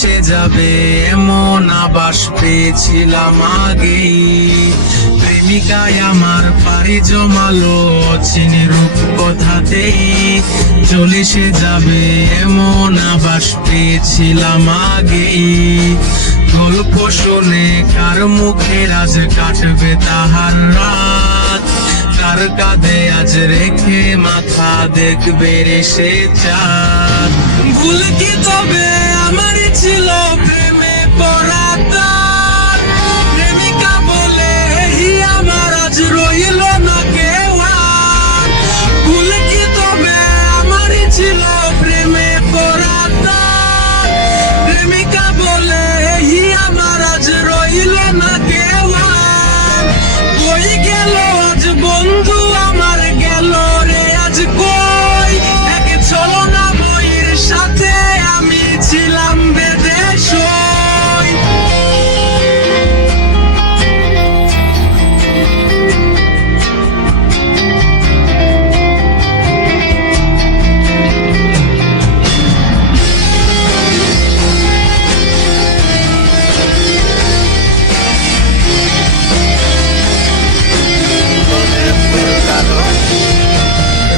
সে যাবে এমন আভাস পেয়েছিলাম আগেই। প্রেমিকায় আমার পাড়ি জমালো অচিনে রূপকথাতেই। চলে সে যাবে এমন আভাস পেয়েছিলাম আগেই। গল্প শুনে কার মুখের আজ কাটবে তাহার রাত, কার কাঁধে আজ রেখে মাথা দেখবে রে সে চাঁদ। ভুল কি তবে আমারই ছিল প্রেমে পড়া তার, প্রেমিকা বলে হি আমার আজ রইল না কেউ আর। ভুল কি তবে আমারই ছিল প্রেমে পড়া তার, প্রেমিকা বলে হি আমার আজ রইল না কেউ আর। কই গেল আজ বন্ধু আমার গেল রে আজ কই, এক ছলনা বইয়ের সাথে আমি ছিলাম বেঁধে সই।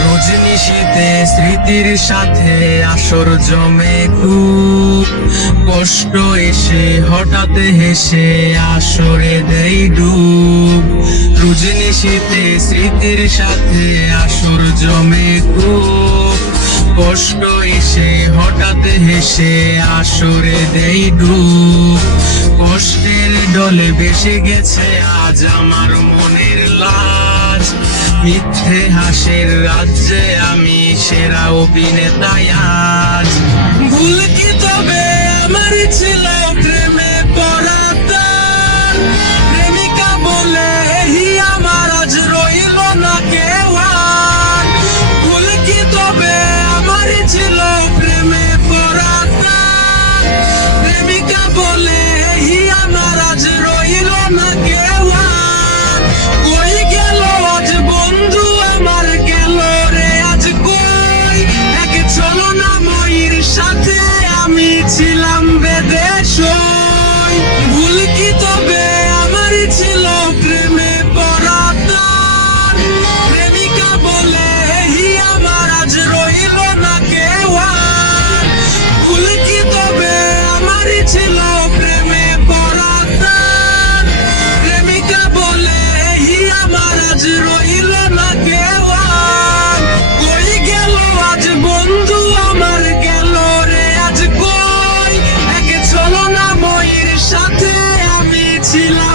রজনীশীতে স্মৃতির সাথে আসর জমে খুব, কষ্ট এসে হঠাৎ হেসে আসরে দেই ডুব। রজনীশীতে স্মৃতির সাথে আসর জমে খুব, কষ্ট এসে হঠাৎ হেসে আসরে দেই ডুব। কষ্টের ডলে ভেসে গেছে আজ আমার মনের লাজ, মিথ্যে হাসির রাজ্যে আমি সেরা অভিনেতাই আজ। ভুল কি তবে আমারই ছিল প্রেমে পড়া তার, প্রেমিকা বলে হি আমার আজ রইল না কেউ আর। ভুল কি তবে আমারই ছিল প্রেমে পড়া তার, প্রেমিকা বলে হি আমার আজ রইল না কেউ আর। কই গেল আজ বন্ধু আমার গেল রে আজ কই, এক ছলনা ময়ূর সাথে আমি ছিলাম বেঁধে সই। ভুল কি তবে আমারই ছিল প্রেমে পড়া তার, প্রেমিকা বলে হি আমার আজ রইল না কেউ আর। ভুল কি তবে আমারই ছিল প্রেমে পড়া তার, প্রেমিকা বলে হি আমার আজ রইল না কেউ আর। কই গেল আজ বন্ধু আমার গেল রে আজ কই, এক ছলনা ময়ূর সাথে আমি ছিলাম